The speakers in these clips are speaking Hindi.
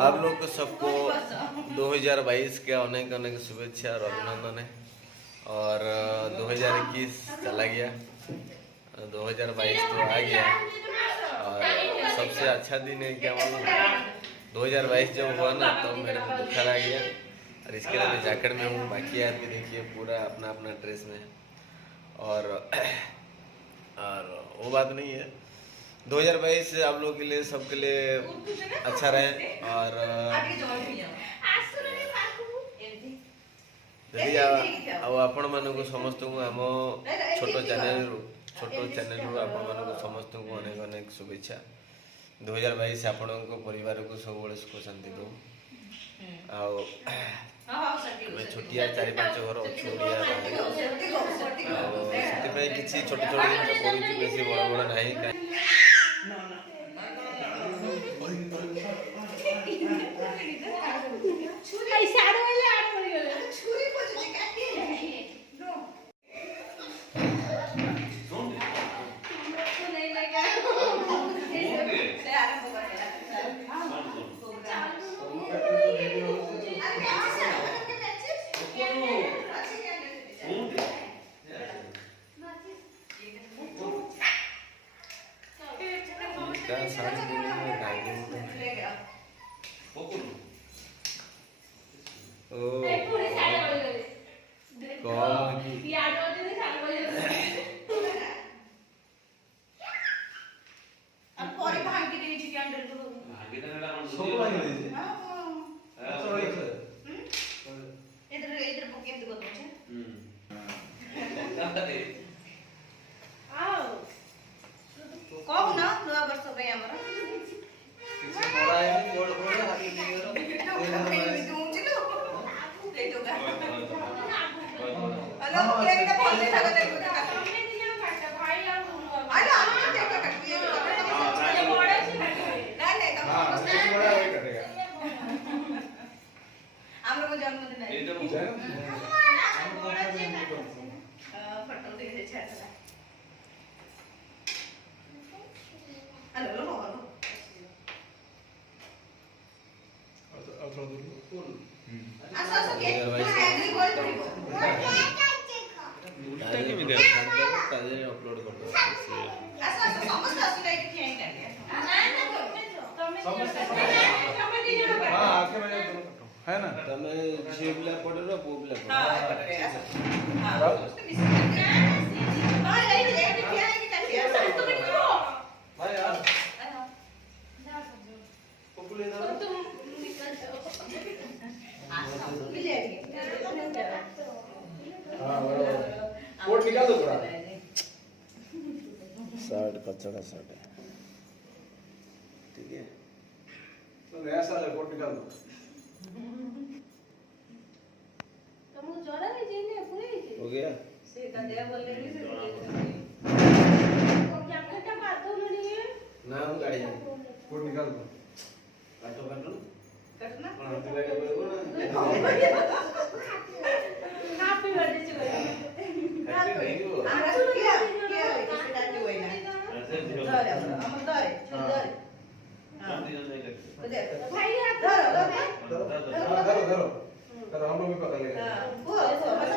आप लोग को सबको 2022 के अनेक अनेक शुभेच्छा और अभिनंदन है। और 2021 चला गया, 2022 तो आ गया। और सबसे अच्छा दिन है क्या मालूम, 2022 जब हुआ ना तब मेरे को बुखार आ गया। और इसके लिए मैं जैकेट में हूँ, बाकी आदमी देखिए पूरा अपना अपना ड्रेस में। और वो बात नहीं है, 2022 आप लोगों के लिए सबके लिए अच्छा रहे। और देखिए ଆଉ ଆପଣମାନଙ୍କୁ ସମସ୍ତଙ୍କୁ ଆମ ଛୋଟ ଚ୍ୟାନେଲରୁ ଆପଣମାନଙ୍କୁ ସମସ୍ତଙ୍କୁ ଅନେକ ଅନେକ ଶୁଭେଚ୍ଛା। 2022 ଆପଣଙ୍କ ପରିବାରକୁ ସବୁବେଳେ ସୁଖ ଶାନ୍ତି ଦଉ। ଆଉ ଆମେ ଛୋଟିଆ 4-5 ଘର ଅଛୁ ଓଡ଼ିଆ ବାହାରେ, ଆଉ ସେଥିପାଇଁ କିଛି ଛୋଟ ଛୋଟ ଜିନିଷ କରୁଛୁ, ବେଶୀ ବଡ଼ ବଡ଼ ନାହିଁ। है ना तमें झील पिला पड़े रो पो पिला कोट निकाल दो थोड़ा, शर्ट कचड़ा शर्ट है, ठीक है तो नया साल है, कोट निकाल दो। तुमको जोड़ा है जी ने पूरे हो गया से कदे बोलने की से क्या करता बात हो नहीं है ना हम गाड़ी में कोट निकाल दो, काटो काटो करना हां तो गाड़ी बोलो ना हैप्पी बर्थडे से बोलो हमरा क्या क्या किसका जो है ना धर हम धर धर हां देखो भाई धरो धरो हम लोग भी पकड़ लेंगे। वो समझ अरे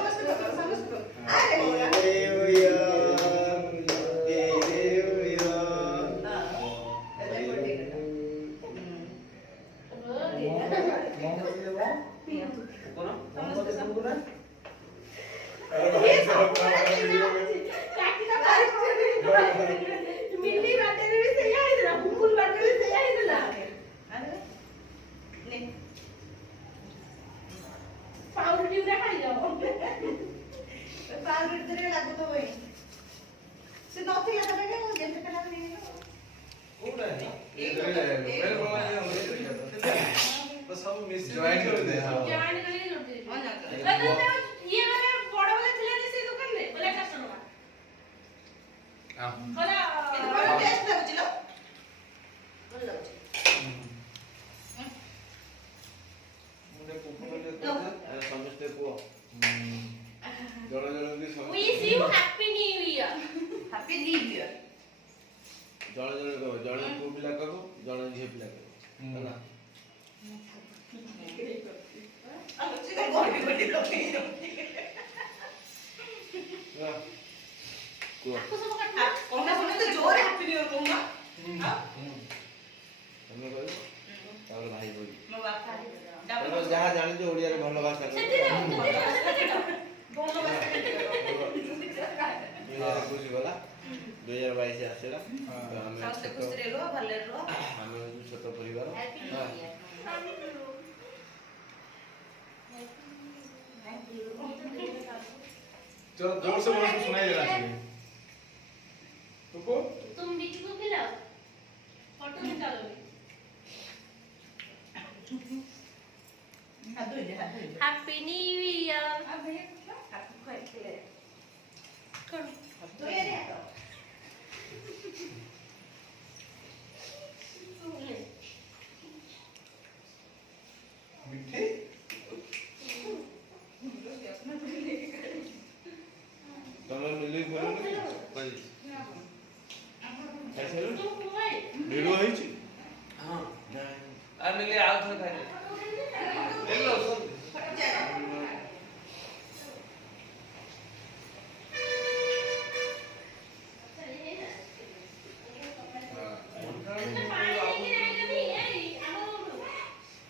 जड़े जड़े कहो, जड़े पुओ पिला कहो, जड़े झील पिला कहो, है ना बोली तो कुह कहना समस्त जोर हैप्पी न्यू ईयर कहूंगा तमे कहू तापर भाई बोली मो बापा तमे जहा जानि जो ओडिया रे भलो भाषा भलो भाषा बुझी गला 2022 आसेला समस्त खुश रहो भले रहो हमें छोट परिवार चलो जोर से बोलो सुनाई देना चाहिए तुमको तुम बीच को खिलाओ फोटो निकालो हाथ धो दे हैप्पी न्यू ईयर अब ये हाथ खोलते कौन तो ये नहीं तो मिठी तमे मिली बोलो कोई कैसे लो तुम कोई वीडियो है छी हां आ मिले आओ थोड़ा खाए ले लो सब पानी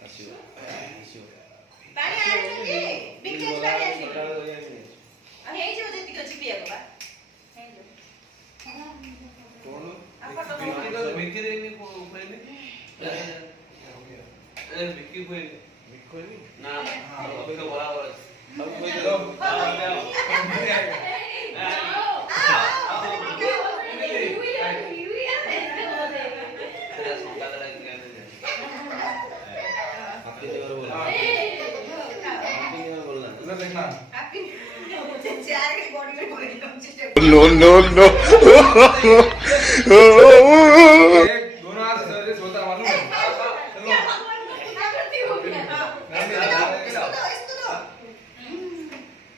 आछी बिकेट पानी आछी आ हे जो जति कछि पिया बाबा हे जो कौन आपा तो विकी देनी को पहले ए विकी कोई विकी ना अभी तो बराबर सब कोई दो इधर देखना हैप्पी चार के बॉडी में बोले हम चीज No, no, no. एक दोनों हाथ से सोता मालूम है क्या भगवान को क्या करती हो क्या इसको दो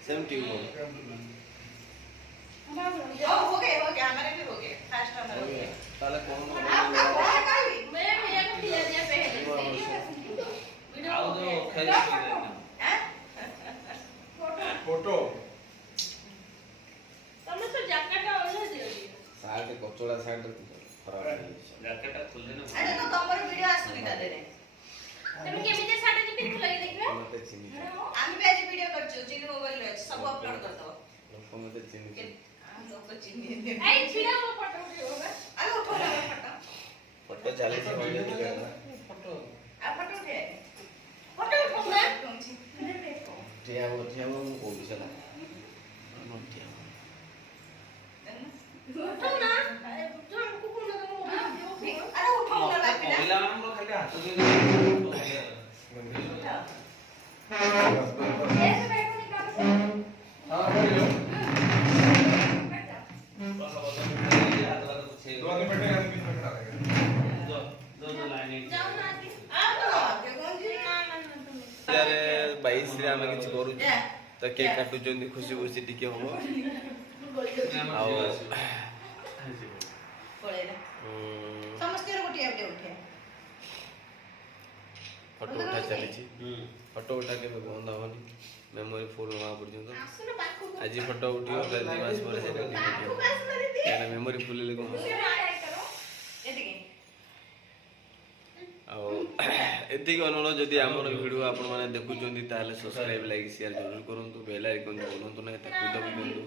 सेम ट्यूब ओ हो गए हमारे भी हो गए फास्ट हमारे हो गए ताले कौन आपका कौन का भी मैं भैया को खिला दिया पहले आओ तो खेल हैं फोटो तुमने तो जैकेट ऑर्डर दियो साइड कचड़ा साइड खराब है जैकेट खुले ना अरे तो तमर वीडियो आसुनी ता देने तुम केमिते साडे जे पिन लगे देखबे मते चिनी आम्ही भी आज वीडियो करছো चिनी मोबाइल रे सब अपलोड कर दो लोक मते चिनी हम लोग को चिनी ए छिड़ा वो फोटो उठाओगे अरे उठो ना फोटो फोटो 40 वाले दिखेगा फोटो आ फोटो उठे फोटो उठाओगे ठिया वो को बिसला उठो ना जो हमको कौन लगा मोबाइल अरे उठो ना लाइफ ना महिला हमरो खाली हाथ दे ऐसे बैठो निकालो हां बोलो बस हाथ लगा तो छे 2 आदमी बैठे हैं बीच में खड़ा रहेगा दो लाइन जाओ ना आगे आप तो आगे कौन जी ना तुम 2022 रे हम किछ करू तो केक काटू जंदी खुशी खुशी टिके हो आओ पड़े ना समस्त रे गोटी आबे उठे फोटो उठा चली फोटो उठा के बंद हवनी मेमोरी फुल होगा पर्यंत आसुना बाकू आज फोटो उठियो 2 मास पर से बाकू बस मारी दे यार मेमोरी फुल ले को करो एदिके एतिक अनुरोध जदि आमर वीडियो आपण माने देखुचंदी ताले सब्सक्राइब लाइक शेयर जरूर करंतु बेल आइकन दबंतु ना ताकि दबंतु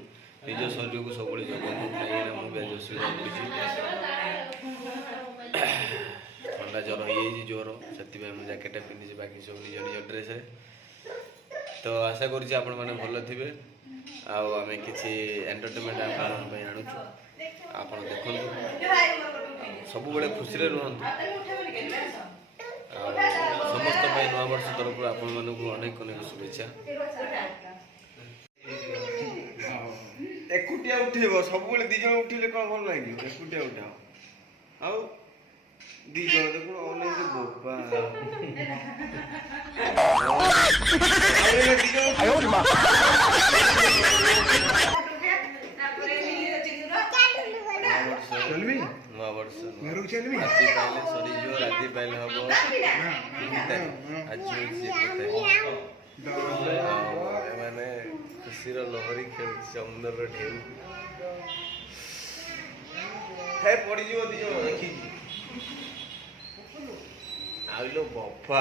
निज शरीर को सबले जगंतु काईना मु बेल असुविधा होची ठंडा ज्वर होई ज्वर सति भाई मु जैकेट पिनि बाकी सब निज निज ड्रेस रे तो आशा करूची आपण माने भलो थिबे आ हमें किछि एंटरटेनमेंट आपण पे आनु आपण देखंतु भाई मोर को उठे सब बेले खुशी रे रहंतु आप उठे बोल के ना समस्त भाई नवा वर्ष तरफ आपण मानक अनेक अनेक शुभेच्छा एकुटिया उठेब सब बेले दी जण उठिले कोन भल लागी एकुटिया उठाओ आउ दी जण देखो अनेक बोपा अरे दी जण आयो मा चलबी नवा वर्ष घर को चलबी राती पाइले सरी जो राती पाइले हबो आज होची एमाने खुशी लहरी खेल समुद्र ढेउ है पड़ी जीव दी जण देखी आइलो बफा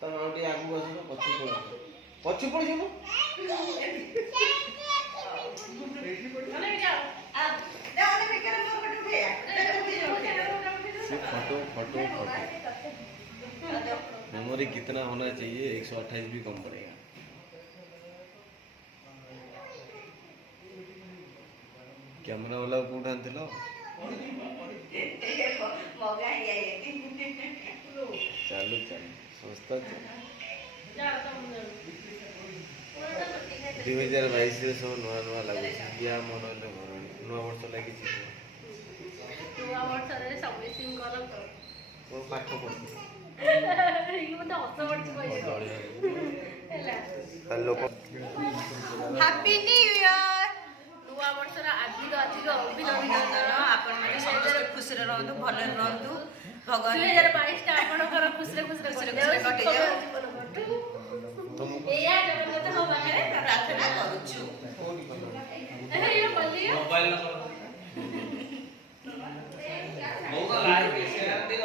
ତମ ଆଉ ଟିକେ ଆଗକୁ ଆସିବ ପଛୁ ପଡ଼ିଯିବ से फोटो फोटो फोटो मेमोरी कितना होना चाहिए 128 भी कम पड़ेगा कैमरा वाला को उठाते लो चालू चालू संस्था 2022 सब नुआ नुआ लगुच या मन नुआ वर्ष लगी नुआ वर्षरे सबमिसिंग कल को पाठ पढ़ी ये मते 10 वर्ष कहला हेलो हैप्पी न्यू ईयर नुआ वर्षरा अधिक अधिक अभिनंदन आपण माने समस्त खुशी रहंतु भले रहंतु भगवान 2022 टा आपनकर खुशी खुशी कटि जाओ तुम एया जगन्नाथ हो पाखे प्रार्थना करूछु ये बोलियो मोबाइल ना बहुत लाइव शेयर दे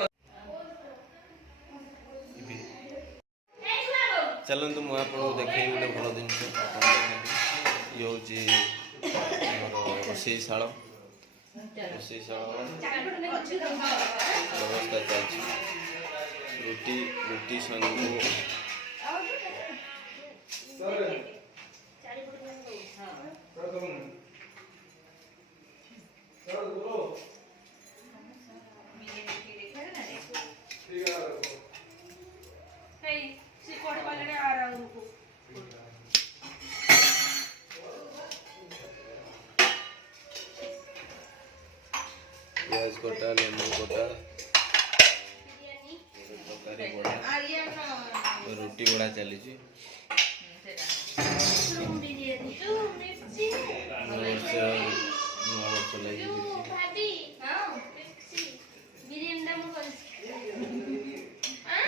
चलतु मुझे आपको देखे गोटे भल जिन ये हूँ रोषे शाल व्यवस्था चलती रुटी रुटी संग प्याज कोटा लेंबू कोटा रुटी बड़ा चली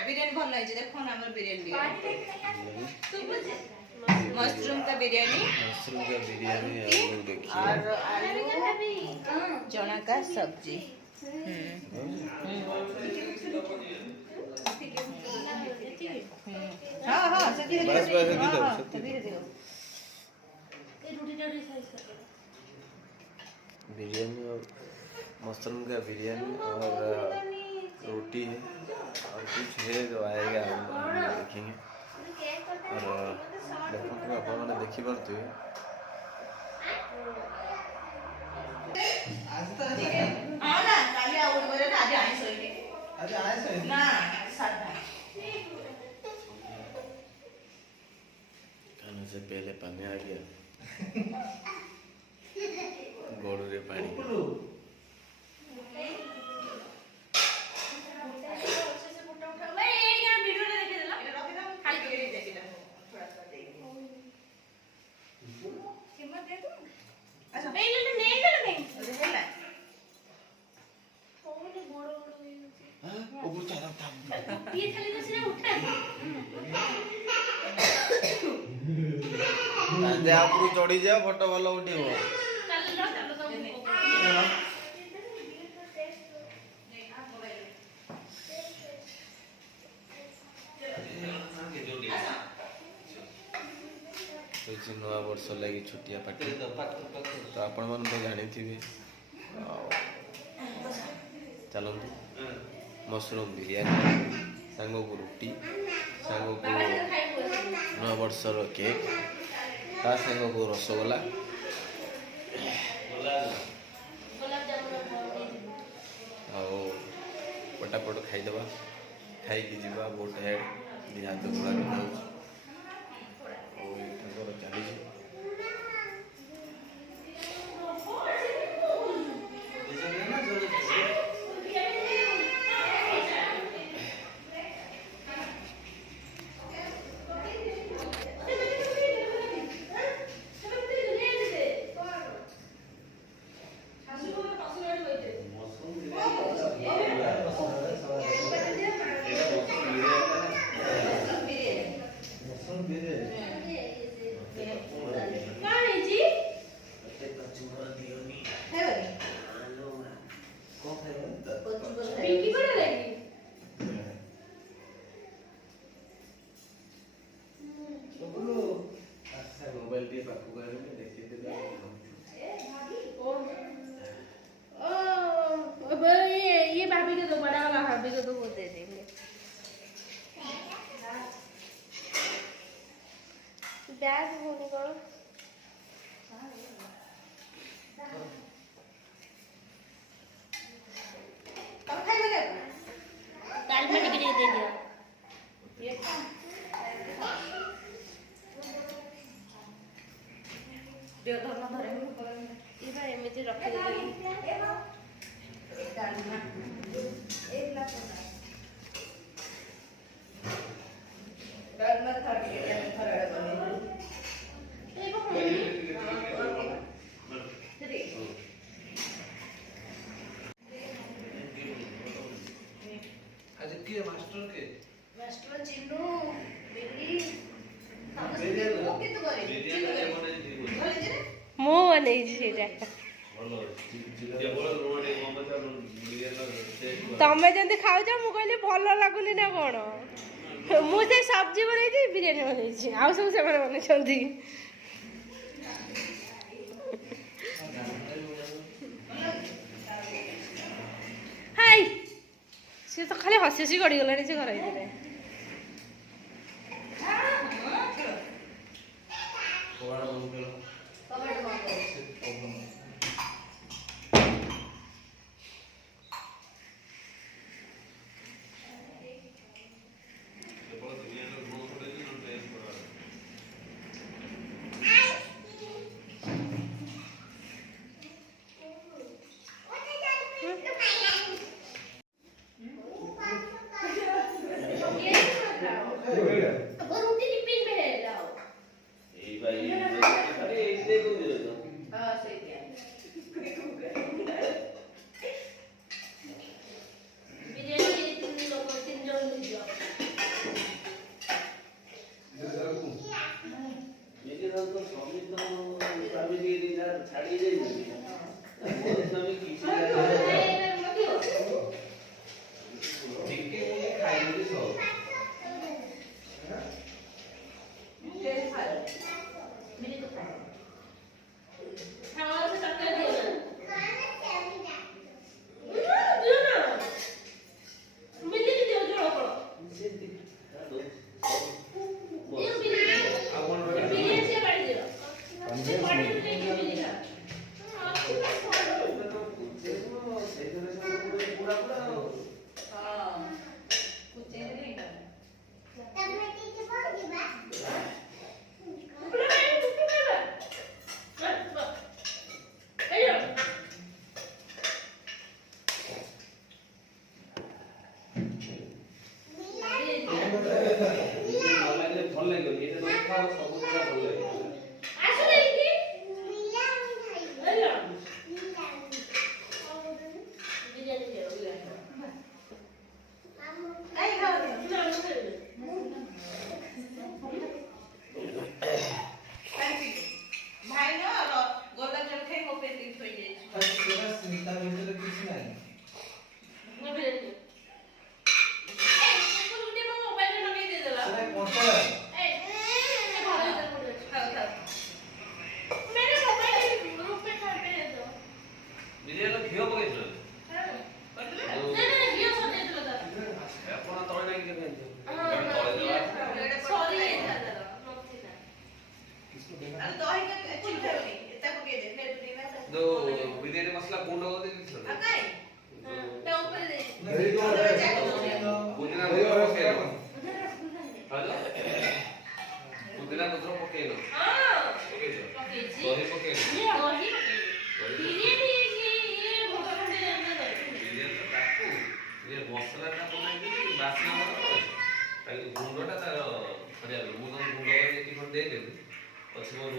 बिरयानी भल है देखो ना हमर बिरयानी मशरूम का बिरयानी आप लोग देखिए और आलू चना का सब्जी हाँ हाँ सब्जी बस बस रखी दो बिरयानी और मशरूम का बिरयानी और रोटी है और कुछ है जो आएगा हम देखेंगे और देखो तो आप मैंने देखी पार्थे खाने से पहले पानी आ गया गोड़ रे पानी आप चढ़ी जाओ फोटो भल उठे नुआ वर्ष लगी छुट्टिया पार्टी तो आपण मन तो जानी थी चलते मशरूम बिरयानी सांग को रुटी सांग को नुआ वर्षर केक ता सांग को रसगोला पटापट खाईदे खाई जीवा बोट हेड दी हाथ घोड़ा चली ବ୍ୟାଗ ହଉନି କ'ଣ? ତମେ ଖାଇବ ନା? ଡାଲମା ଟିକେ ଟିକେ ଦେଇଦିଅ। ଇଏ ଖା। ଦିଅ ଧର୍ମ ଧରେ ଏ ବା ଏମିତି ରଖିଦେଲି। ଡାଲମା ଡାଲମା ଥରେ ଥରେ ବନେଇ आज किए मास्टर के ମାଷ୍ଟର ଚିନୁ ବିଲି ସମସ୍ତେ ମୁଁ କିନ୍ତୁ କରେ ଚିନୁ କରେ ଧରିଛି ନା ମୁଁ ବନେଇଛି ସେଇଟା। ତମେ ଯେମିତି ଖାଉଛ ମୁଁ କହିଲି ଭଲ ଲାଗୁନି ନା କ'ଣ? ମୁଁ ସେ ସବଜି ବନେଇଛି, ବିରିୟାନୀ ବନେଇଛି, ଆଉ ସବୁ ସେମାନେ ବନେଇଛନ୍ତି। ହାଇ ସିଏ ତ ଖାଲି ହସି ହସି ଗଡ଼ିଗଲାଣି ସେ ଘର ଭିତରେ। ଟମାଟୋ ବନ୍ଦ ବିରିୟାନୀ ମସଲା ଗୁଣ୍ଡ ପୁଦିନା ପତ୍ର ପକେଇଲ ଦହି ପକେଇଲ ମସଲାଟା ବନେଇକି ବାସ୍ନା ଗୁଣ୍ଡଟା ତାର ମୁଁ ଗୁଣ୍ଡ ଦେଇଦେବି ଅଛି ମୋର